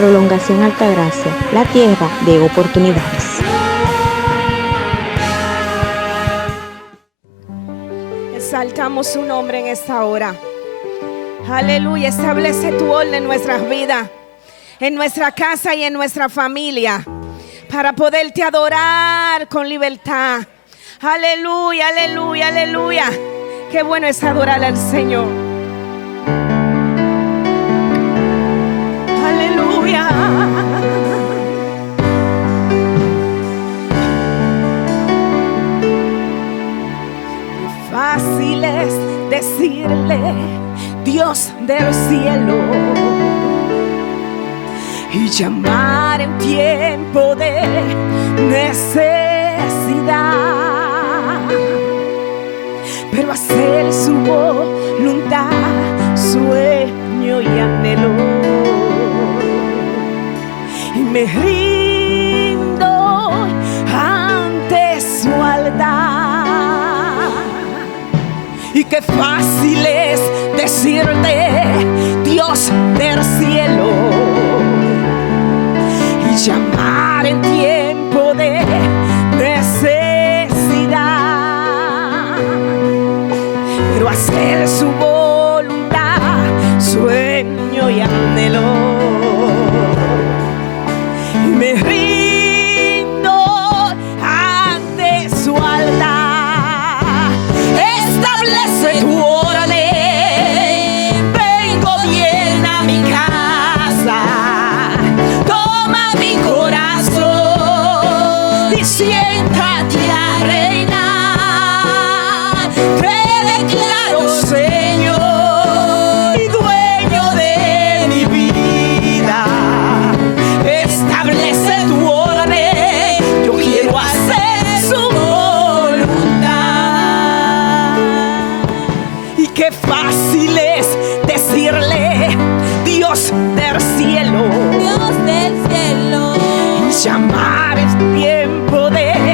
Prolongación Altagracia, la tierra de oportunidades. Exaltamos su nombre en esta hora. Aleluya, establece tu orden en nuestras vidas, en nuestra casa y en nuestra familia, para poderte adorar con libertad. Aleluya, aleluya, aleluya. Qué bueno es adorar al Señor. Aleluya. Fácil es decirle Dios del cielo y llamar en tiempo de necesidad, pero hacer su voluntad, sueño y anhelo, y me rindo ante su altar. Y qué fácil es decirte Dios del cielo y llamar en tiempo de necesidad, pero hacer su voluntad, sueño y anhelo, y me rindo ante su altar. Establece tu orden, ven, gobierna mi casa, toma mi corazón y siéntate a reinar. Te declaro Señor y dueño de mi vida. Establece tu orden, yo quiero hacer su voluntad. Y qué fácil es decirle Dios del cielo, Dios del cielo, y llamar en tiempo de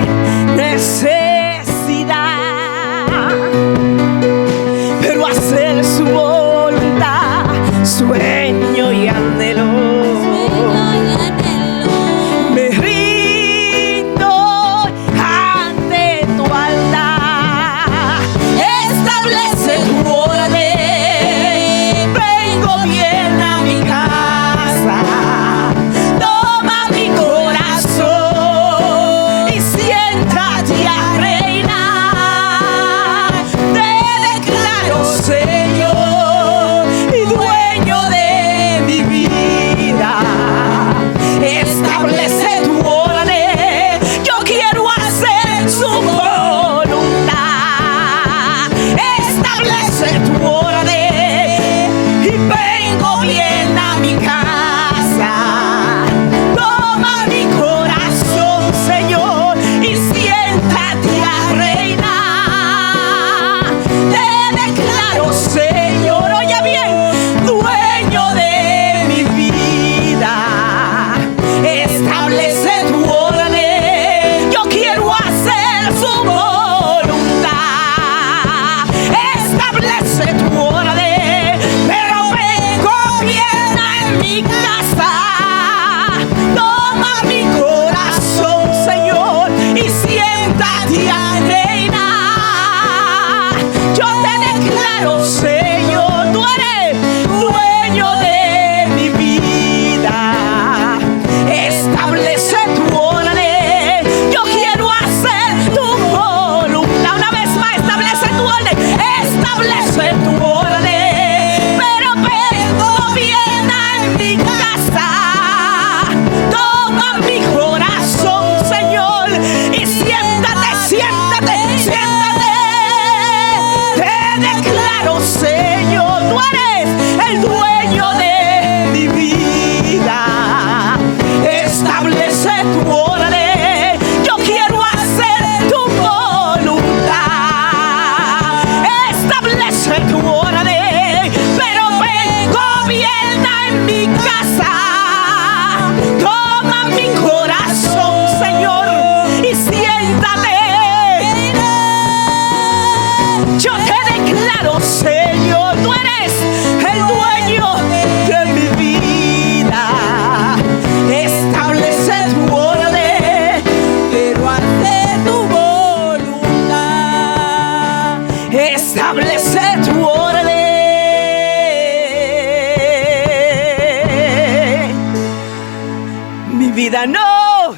vida no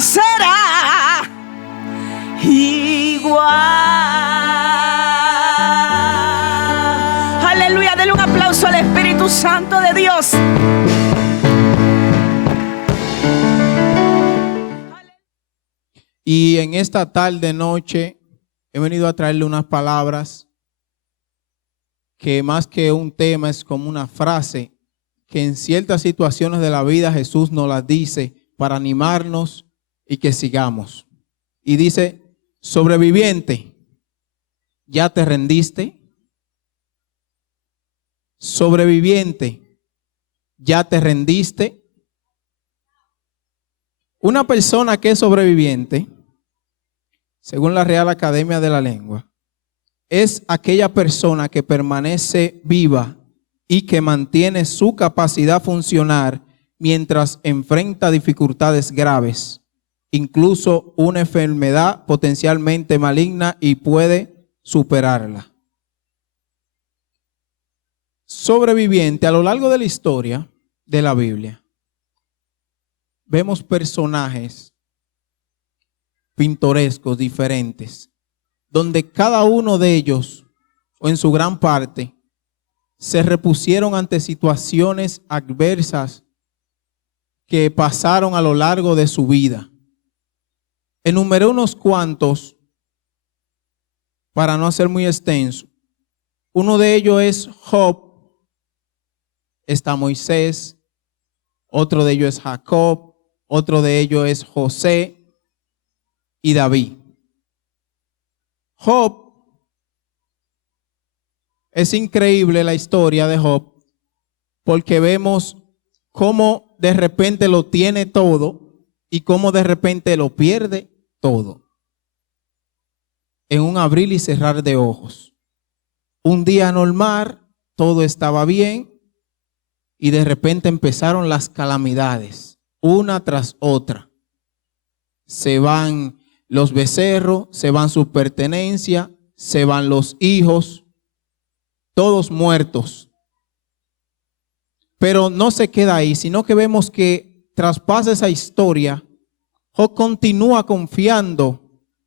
será igual. Aleluya, denle un aplauso al Espíritu Santo de Dios. Y en esta tarde noche he venido a traerle unas palabras que más que un tema es como una frase que en ciertas situaciones de la vida Jesús nos las dice para animarnos y que sigamos. Y dice: sobreviviente, ¿ya te rendiste? Sobreviviente, ¿ya te rendiste? Una persona que es sobreviviente, según la Real Academia de la Lengua, es aquella persona que permanece viva y que mantiene su capacidad funcional mientras enfrenta dificultades graves, incluso una enfermedad potencialmente maligna, y puede superarla. Sobreviviente, a lo largo de la historia de la Biblia, vemos personajes pintorescos diferentes, donde cada uno de ellos, o en su gran parte, se repusieron ante situaciones adversas que pasaron a lo largo de su vida. Enumeré unos cuantos para no ser muy extenso. Uno de ellos es Job, está Moisés, otro de ellos es Jacob, otro de ellos es José y David. Job, es increíble la historia de Job, porque vemos cómo de repente lo tiene todo y cómo de repente lo pierde todo, en un abrir y cerrar de ojos. Un día normal, todo estaba bien, y de repente empezaron las calamidades, una tras otra. Se van los becerros, se van sus pertenencias, se van los hijos, todos muertos. Pero no se queda ahí, sino que vemos que traspasa esa historia. Job continúa confiando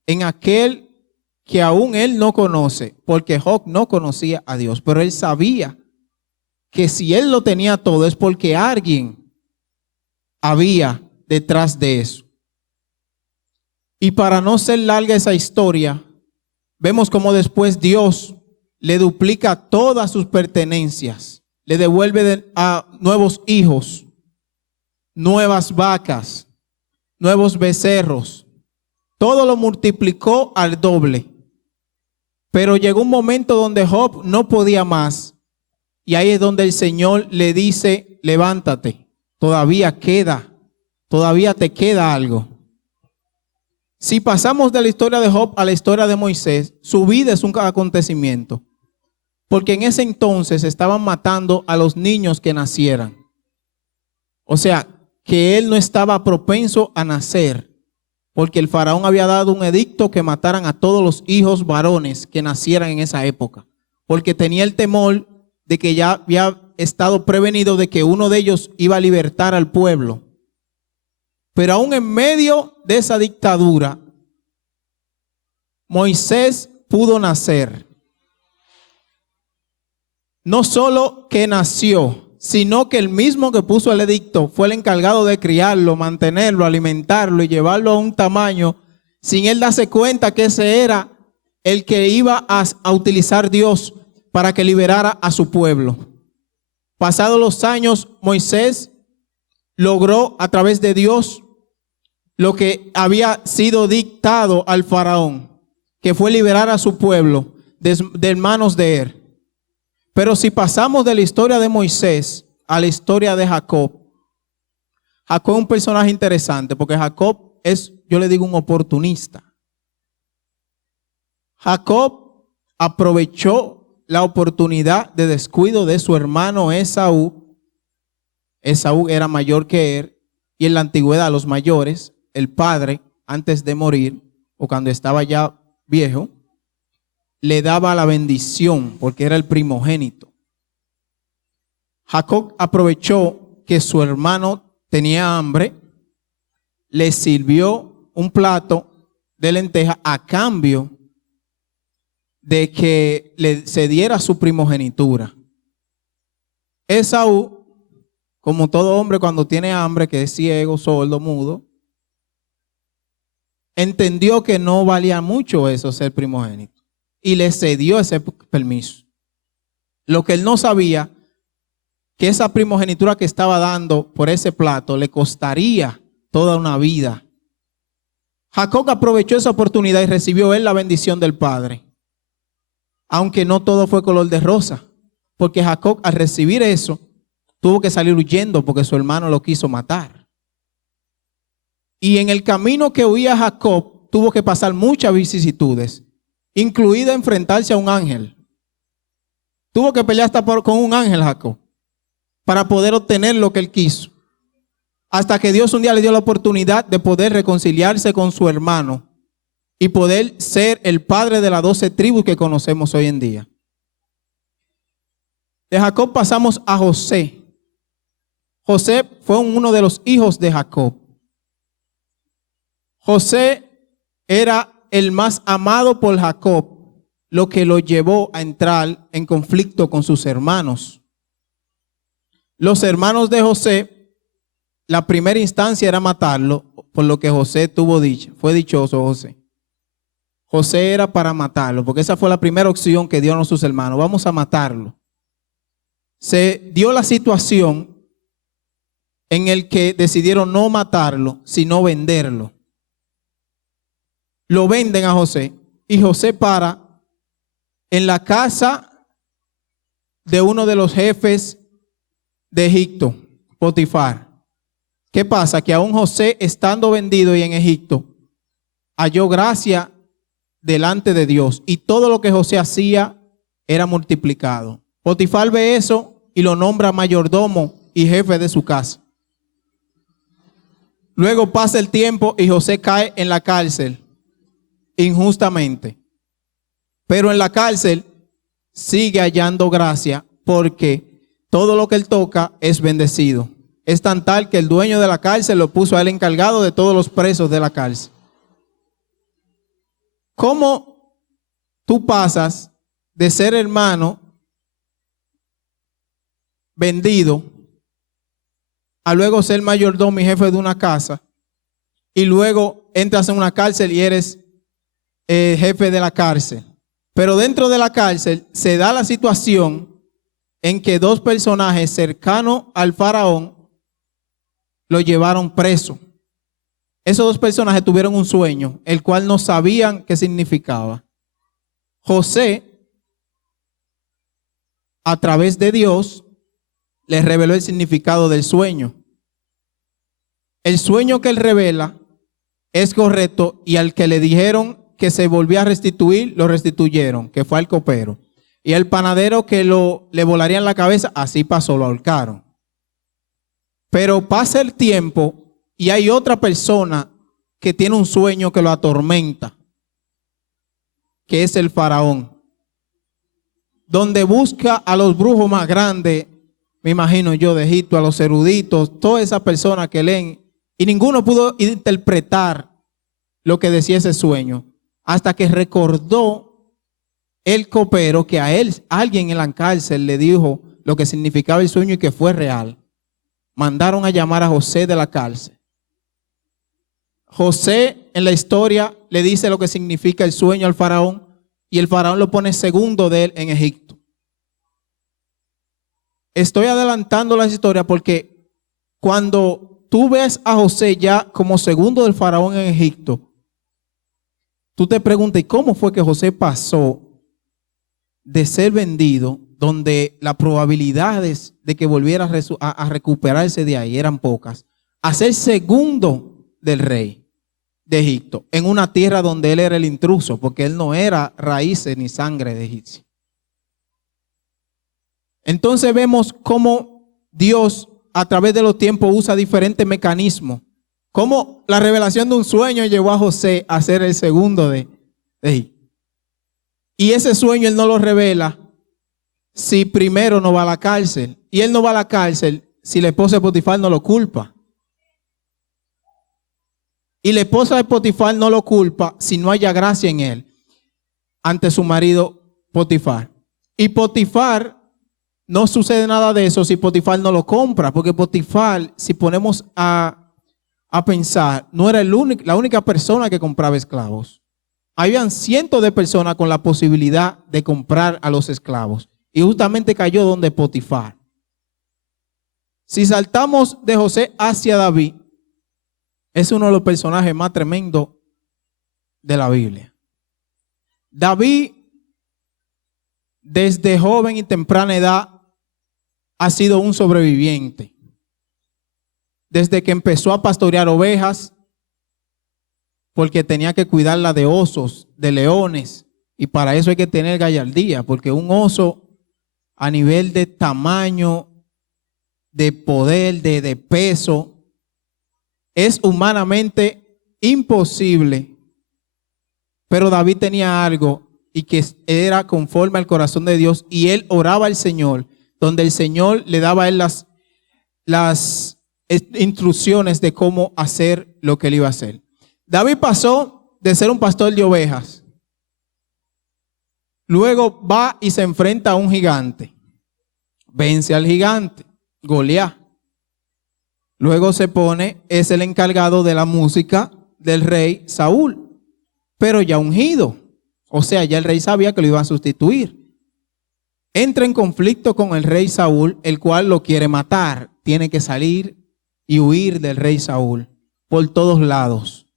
en aquel que aún él no conoce, porque Job no conocía a Dios, pero él sabía que si él lo tenía todo es porque alguien había detrás de eso. Y para no ser larga esa historia, vemos como después Dios le duplica todas sus pertenencias, le devuelve a nuevos hijos, nuevas vacas, nuevos becerros. Todo lo multiplicó al doble. Pero llegó un momento donde Job no podía más. Y ahí es donde el Señor le dice: levántate, todavía te queda algo. Si pasamos de la historia de Job a la historia de Moisés, su vida es un acontecimiento. Porque en ese entonces estaban matando a los niños que nacieran. O sea, que él no estaba propenso a nacer, porque el faraón había dado un edicto que mataran a todos los hijos varones que nacieran en esa época, porque tenía el temor de que ya había estado prevenido de que uno de ellos iba a libertar al pueblo. Pero aún en medio de esa dictadura, Moisés pudo nacer. No solo que nació, sino que el mismo que puso el edicto fue el encargado de criarlo, mantenerlo, alimentarlo y llevarlo a un tamaño sin él darse cuenta que ese era el que iba a utilizar Dios para que liberara a su pueblo. Pasados los años, Moisés logró a través de Dios lo que había sido dictado al faraón, que fue liberar a su pueblo de manos de él. Pero si pasamos de la historia de Moisés a la historia de Jacob, Jacob es un personaje interesante, porque Jacob es, yo le digo, un oportunista. Jacob aprovechó la oportunidad de descuido de su hermano Esaú. Esaú era mayor que él, y en la antigüedad los mayores, el padre, antes de morir o cuando estaba ya viejo, le daba la bendición porque era el primogénito. Jacob aprovechó que su hermano tenía hambre, le sirvió un plato de lenteja a cambio de que le cediera su primogenitura. Esaú, como todo hombre cuando tiene hambre, que es ciego, sordo, mudo, entendió que no valía mucho eso, ser primogénito, y le cedió ese permiso. Lo que él no sabía, que esa primogenitura que estaba dando por ese plato le costaría toda una vida. Jacob aprovechó esa oportunidad y recibió él la bendición del Padre. Aunque no todo fue color de rosa, porque Jacob al recibir eso tuvo que salir huyendo porque su hermano lo quiso matar. Y en el camino que huía Jacob tuvo que pasar muchas vicisitudes, incluida enfrentarse a un ángel. Tuvo que pelear hasta con un ángel Jacob para poder obtener lo que él quiso. Hasta que Dios un día le dio la oportunidad de poder reconciliarse con su hermano y poder ser el padre de las 12 tribus que conocemos hoy en día. De Jacob pasamos a José. José fue uno de los hijos de Jacob. José era el más amado por Jacob, lo que lo llevó a entrar en conflicto con sus hermanos. Los hermanos de José, la primera instancia era matarlo, por lo que José tuvo dicha. Fue dichoso José. José era para matarlo, porque esa fue la primera opción que dieron sus hermanos. Vamos a matarlo. Se dio la situación en el que decidieron no matarlo, sino venderlo. Lo venden a José y José para en la casa de uno de los jefes de Egipto, Potifar. ¿Qué pasa? Que aún José, estando vendido y en Egipto, halló gracia delante de Dios y todo lo que José hacía era multiplicado. Potifar ve eso y lo nombra mayordomo y jefe de su casa. Luego pasa el tiempo y José cae en la cárcel injustamente. Pero en la cárcel sigue hallando gracia porque todo lo que él toca es bendecido. Es tan tal que el dueño de la cárcel lo puso a él encargado de todos los presos de la cárcel. ¿Cómo tú pasas de ser hermano vendido a luego ser mayordomo y jefe de una casa y luego entras en una cárcel y eres jefe de la cárcel? Pero dentro de la cárcel se da la situación en que dos personajes cercanos al faraón lo llevaron preso. Esos dos personajes tuvieron un sueño, el cual no sabían qué significaba. José, a través de Dios, les reveló el significado del sueño. El sueño que él revela es correcto y al que le dijeron que se volvía a restituir, lo restituyeron, que fue al copero. Y el panadero que le volaría en la cabeza, así pasó, lo ahorcaron. Pero pasa el tiempo y hay otra persona que tiene un sueño que lo atormenta, que es el faraón, donde busca a los brujos más grandes, me imagino yo, de Egipto, a los eruditos, todas esas personas que leen, y ninguno pudo interpretar lo que decía ese sueño, hasta que recordó el copero que a él, alguien en la cárcel le dijo lo que significaba el sueño y que fue real. Mandaron a llamar a José de la cárcel. José en la historia le dice lo que significa el sueño al faraón y el faraón lo pone segundo de él en Egipto. Estoy adelantando la historia porque cuando tú ves a José ya como segundo del faraón en Egipto, tú te preguntas, ¿y cómo fue que José pasó de ser vendido, donde las probabilidades de que volviera a recuperarse de ahí eran pocas, a ser segundo del rey de Egipto, en una tierra donde él era el intruso, porque él no era raíces ni sangre de egipcio? Entonces vemos cómo Dios a través de los tiempos usa diferentes mecanismos, cómo la revelación de un sueño llevó a José a ser el segundo de Egipto. Y ese sueño él no lo revela si primero no va a la cárcel. Y él no va a la cárcel si la esposa de Potifar no lo culpa. Y la esposa de Potifar no lo culpa si no haya gracia en él ante su marido Potifar. Y Potifar, no sucede nada de eso si Potifar no lo compra, porque Potifar, si ponemos a pensar, no era la única persona que compraba esclavos. Habían cientos de personas con la posibilidad de comprar a los esclavos. Y justamente cayó donde Potifar. Si saltamos de José hacia David, es uno de los personajes más tremendos de la Biblia. David, desde joven y temprana edad, ha sido un sobreviviente. Desde que empezó a pastorear ovejas, porque tenía que cuidarla de osos, de leones, y para eso hay que tener gallardía, porque un oso a nivel de tamaño, de poder, de peso, es humanamente imposible. Pero David tenía algo y que era conforme al corazón de Dios, y él oraba al Señor, donde el Señor le daba a él las instrucciones de cómo hacer lo que él iba a hacer. David pasó de ser un pastor de ovejas, luego va y se enfrenta a un gigante, vence al gigante, Goliat. Luego es el encargado de la música del rey Saúl, pero ya ungido, o sea, ya el rey sabía que lo iba a sustituir. Entra en conflicto con el rey Saúl, el cual lo quiere matar. Tiene que salir y huir del rey Saúl por todos lados.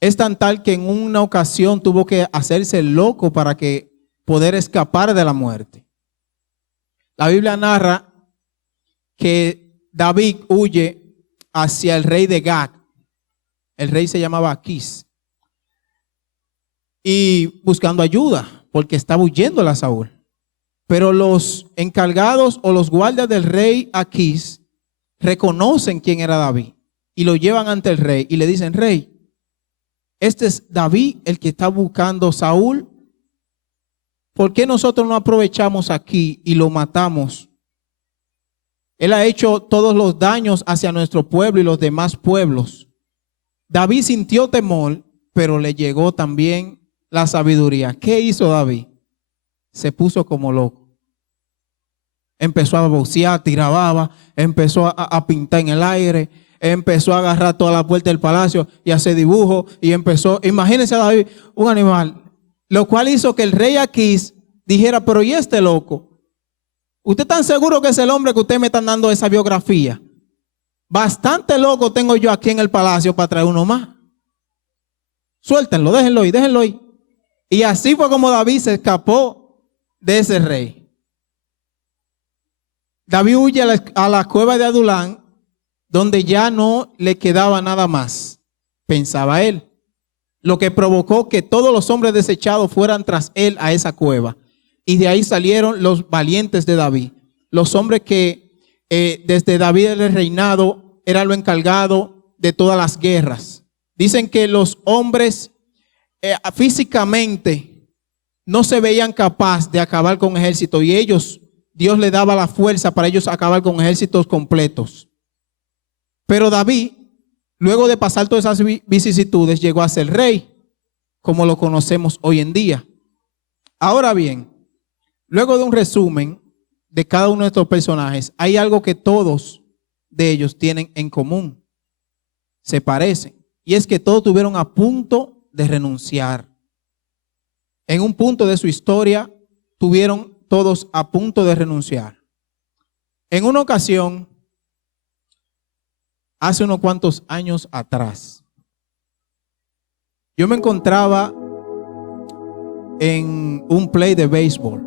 Es tan tal que en una ocasión tuvo que hacerse loco para poder escapar de la muerte. La Biblia narra que David huye hacia el rey de Gat. El rey se llamaba Aquís. Y buscando ayuda, porque estaba huyendo a Saúl. Pero los encargados o los guardias del rey Aquís reconocen quién era David y lo llevan ante el rey y le dicen: rey, este es David el que está buscando a Saúl. ¿Por qué nosotros no aprovechamos aquí y lo matamos? Él ha hecho todos los daños hacia nuestro pueblo y los demás pueblos. David sintió temor, pero le llegó también la sabiduría. ¿Qué hizo David? Se puso como loco. Empezó a bocear, tiraba, empezó a pintar en el aire, empezó a agarrar toda la puerta del palacio y hacer dibujos y empezó, imagínense a David, un animal, lo cual hizo que el rey Aquís dijera: pero ¿y este loco? ¿Usted está seguro que es el hombre que usted me está dando esa biografía? Bastante loco tengo yo aquí en el palacio para traer uno más. Suéltenlo, déjenlo ir, déjenlo ir. Y así fue como David se escapó de ese rey. David huye a la cueva de Adulán, donde ya no le quedaba nada más, pensaba él. Lo que provocó que todos los hombres desechados fueran tras él a esa cueva. Y de ahí salieron los valientes de David, los hombres que desde David el reinado era lo encargado de todas las guerras. Dicen que los hombres físicamente no se veían capaces de acabar con ejércitos, y Dios le daba la fuerza para ellos acabar con ejércitos completos. Pero David, luego de pasar todas esas vicisitudes, llegó a ser rey, como lo conocemos hoy en día. Ahora bien, luego de un resumen de cada uno de estos personajes, hay algo que todos de ellos tienen en común. Se parecen. Y es que todos estuvieron a punto de renunciar. En un punto de su historia, tuvieron todos a punto de renunciar. En una ocasión, hace unos cuantos años atrás, yo me encontraba en un play de béisbol.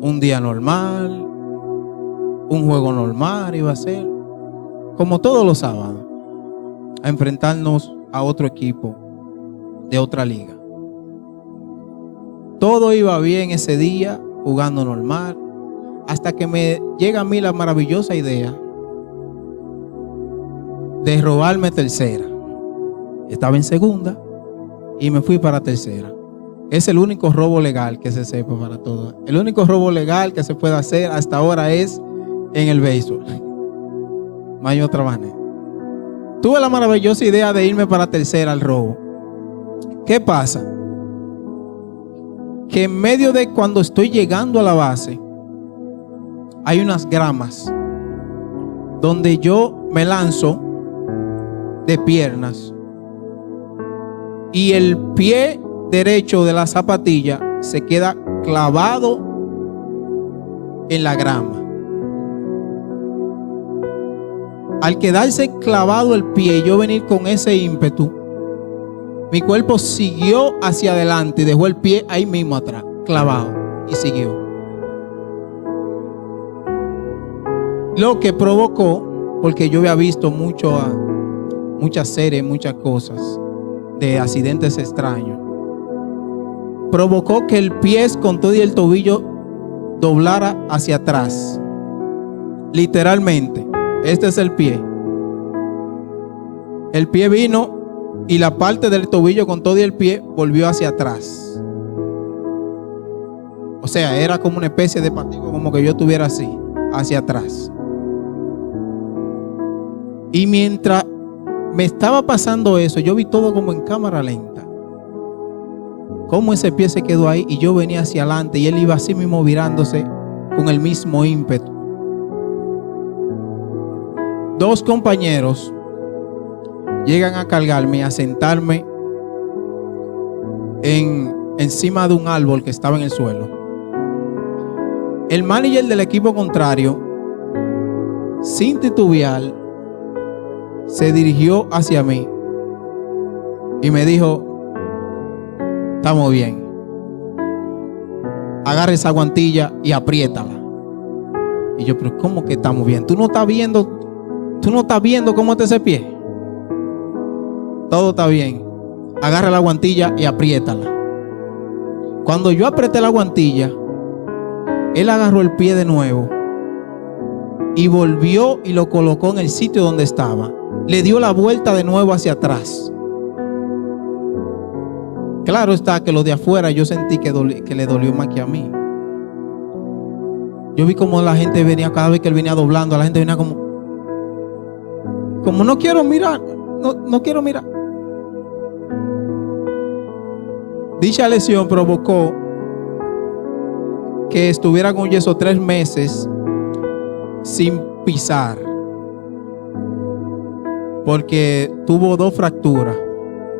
Un día normal, un juego normal iba a ser, como todos los sábados, a enfrentarnos a otro equipo de otra liga. Todo iba bien ese día, jugando normal, hasta que me llega a mí la maravillosa idea de robarme tercera. Estaba en segunda y me fui para tercera. Es el único robo legal que se sepa para todos. El único robo legal que se puede hacer hasta ahora es en el béisbol. No hay otra manera. Tuve la maravillosa idea de irme para Tercera al robo. ¿Qué pasa? Que en medio de cuando estoy llegando a la base, hay unas gramas donde yo me lanzo de piernas y el pie derecho de la zapatilla se queda clavado en la grama. Al quedarse clavado el pie y yo venir con ese ímpetu, mi cuerpo siguió hacia adelante y dejó el pie ahí mismo atrás, clavado, y siguió. Lo que provocó, porque yo había visto muchas series, muchas cosas de accidentes extraños, provocó que el pie con todo y el tobillo doblara hacia atrás. Literalmente, este es el pie. El pie vino y la parte del tobillo con todo y el pie volvió hacia atrás. O sea, era como una especie de patico, como que yo estuviera así, hacia atrás. Y mientras me estaba pasando eso, yo vi todo como en cámara lenta. Cómo ese pie se quedó ahí y yo venía hacia adelante y él iba así mismo virándose con el mismo ímpetu. Dos compañeros llegan a cargarme y a sentarme encima de un árbol que estaba en el suelo. El manager del equipo contrario, sin titubear, se dirigió hacia mí y me dijo: estamos bien, agarra esa guantilla y apriétala. Y yo, pero ¿cómo que estamos bien? ¿Tú no estás viendo cómo está ese pie? Todo está bien. Agarra la guantilla y apriétala. Cuando yo apreté la guantilla, él agarró el pie de nuevo y volvió y lo colocó en el sitio donde estaba. Le dio la vuelta de nuevo hacia atrás. Claro está que lo de afuera yo sentí que le dolió más que a mí. Yo vi como la gente venía, cada vez que él venía doblando, la gente venía como no quiero mirar, no quiero mirar. Dicha lesión provocó que estuviera con yeso 3 meses sin pisar, porque tuvo 2 fracturas,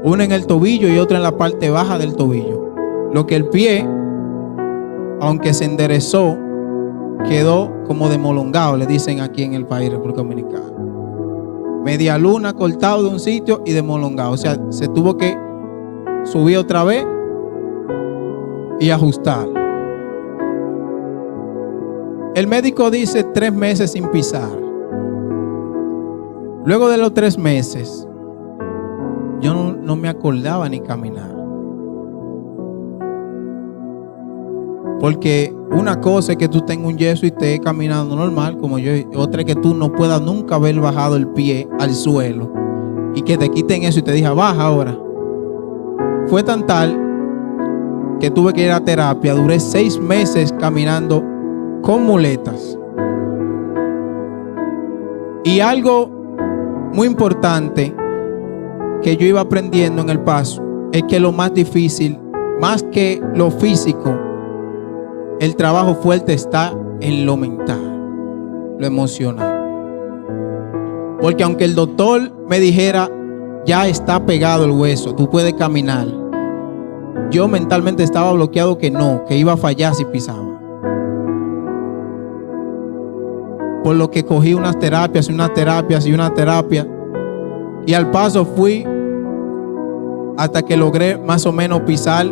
una en el tobillo y otra en la parte baja del tobillo. Lo que el pie, aunque se enderezó, quedó como demolongado, le dicen aquí en el país, República Dominicana. Media luna, cortado de un sitio y demolongado. O sea, se tuvo que subir otra vez y ajustar. El médico dice 3 meses sin pisar. Luego de los 3 meses, yo no me acordaba ni caminar. Porque una cosa es que tú tengas un yeso y estés caminando normal, como yo, otra es que tú no puedas nunca haber bajado el pie al suelo y que te quiten eso y te digan, baja ahora. Fue tan tal que tuve que ir a terapia. Duré 6 meses caminando con muletas. Y algo muy importante que yo iba aprendiendo en el paso es que lo más difícil, más que lo físico, el trabajo fuerte está en lo mental, lo emocional. Porque aunque el doctor me dijera, ya está pegado el hueso, tú puedes caminar, yo mentalmente estaba bloqueado que no, que iba a fallar si pisaba. Por lo que cogí unas terapias y unas terapias y una terapia. Y al paso fui hasta que logré más o menos pisar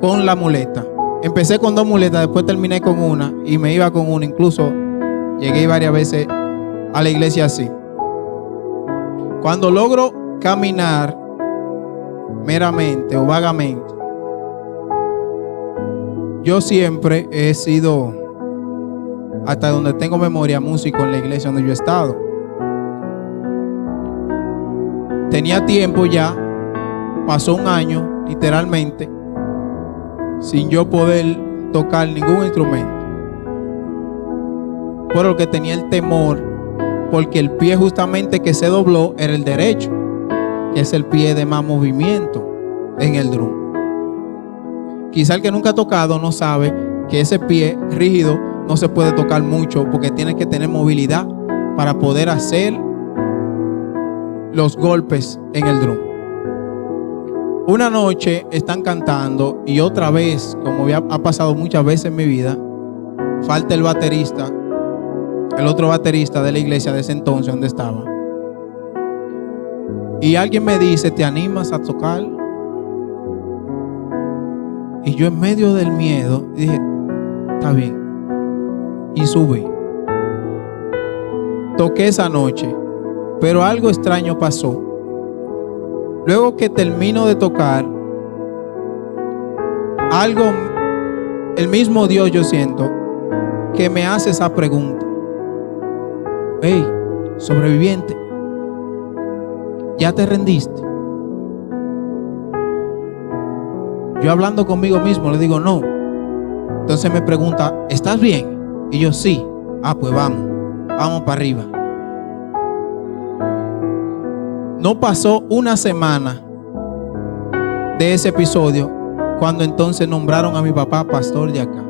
con la muleta. Empecé con 2 muletas, después terminé con una y me iba con una. Incluso llegué varias veces a la iglesia así. Cuando logro caminar meramente o vagamente, yo siempre he sido, hasta donde tengo memoria, músico en la iglesia donde yo he estado. Tenía tiempo ya, pasó 1 año literalmente sin yo poder tocar ningún instrumento, por lo que tenía el temor porque el pie justamente que se dobló era el derecho, que es el pie de más movimiento en el drum. Quizá el que nunca ha tocado no sabe que ese pie rígido no se puede tocar mucho porque tiene que tener movilidad para poder hacer los golpes en el drum. Una noche están cantando y otra vez, como ya ha pasado muchas veces en mi vida, falta el baterista, el otro baterista de la iglesia de ese entonces donde estaba. Y alguien me dice, ¿te animas a tocar? Y yo en medio del miedo dije, está bien. Y subí. Toqué esa noche, pero algo extraño pasó. Luego que termino de tocar, el mismo Dios, yo siento, que me hace esa pregunta. Hey, sobreviviente, ¿ya te rendiste? Yo hablando conmigo mismo le digo no. Entonces me pregunta, ¿estás bien? Y yo sí. Pues vamos para arriba. No pasó una semana de ese episodio cuando entonces nombraron a mi papá pastor de acá.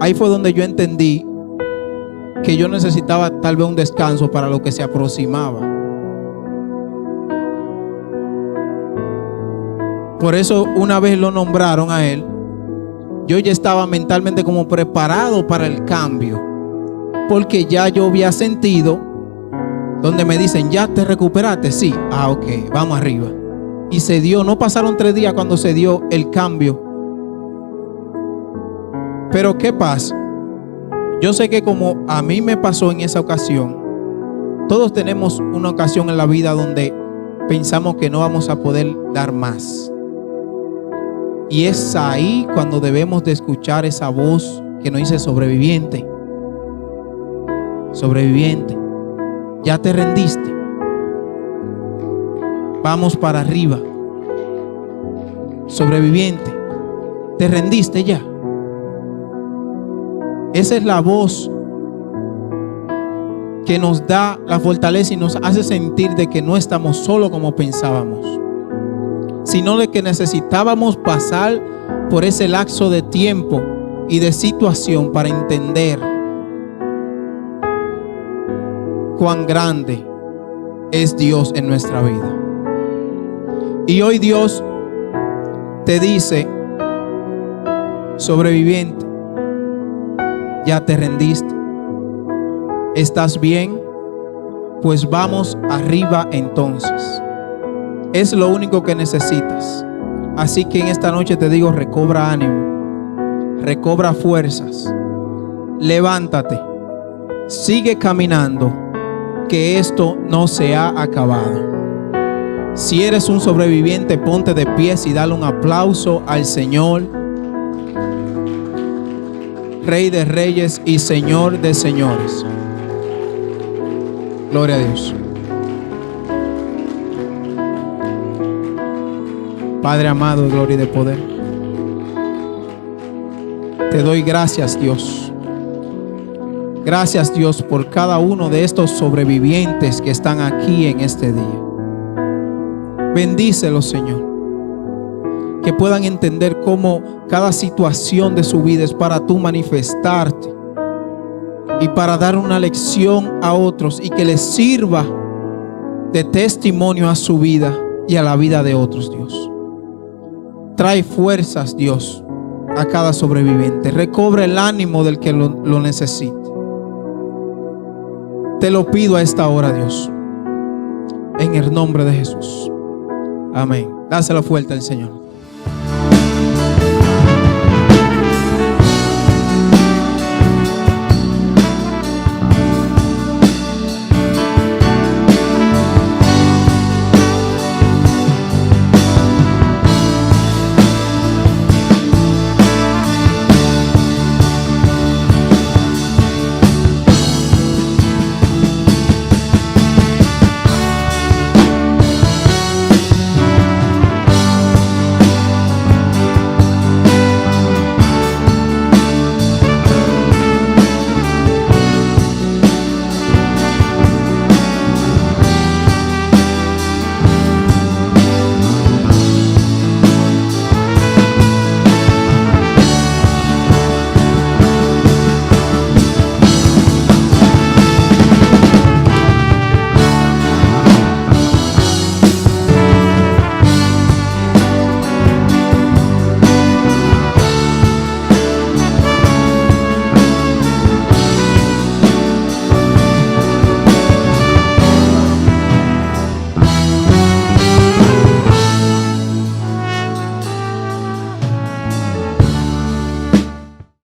Ahí fue donde yo entendí que yo necesitaba tal vez un descanso para lo que se aproximaba. Por eso una vez lo nombraron a él, yo ya estaba mentalmente como preparado para el cambio, porque ya yo había sentido donde me dicen, ¿ya te recuperaste? Sí. Ok, vamos arriba. Y se dio, no pasaron 3 días cuando se dio el cambio. Pero ¿qué pasa? Yo sé que como a mí me pasó en esa ocasión, todos tenemos una ocasión en la vida donde pensamos que no vamos a poder dar más. Y es ahí cuando debemos de escuchar esa voz que nos dice, sobreviviente, sobreviviente, ya te rendiste, vamos para arriba, sobreviviente, te rendiste ya. Esa es la voz que nos da la fortaleza y nos hace sentir de que no estamos solos como pensábamos, sino de que necesitábamos pasar por ese lapso de tiempo y de situación para entender cuán grande es Dios en nuestra vida. Y hoy Dios te dice, sobreviviente, ya te rendiste, ¿estás bien? Pues vamos arriba entonces. Es lo único que necesitas. Así que en esta noche te digo, recobra ánimo, recobra fuerzas, levántate, sigue caminando, que esto no se ha acabado. Si eres un sobreviviente, ponte de pies y dale un aplauso al Señor, Rey de reyes y Señor de señores. Gloria a Dios. Padre amado, de gloria y de poder, te doy gracias, Dios. Gracias, Dios, por cada uno de estos sobrevivientes que están aquí en este día. Bendícelos, Señor. Que puedan entender cómo cada situación de su vida es para tú manifestarte y para dar una lección a otros y que les sirva de testimonio a su vida y a la vida de otros, Dios. Trae fuerzas, Dios, a cada sobreviviente. Recobra el ánimo del que lo necesite. Te lo pido a esta hora, Dios, en el nombre de Jesús. Amén. Dáselo fuerte al Señor.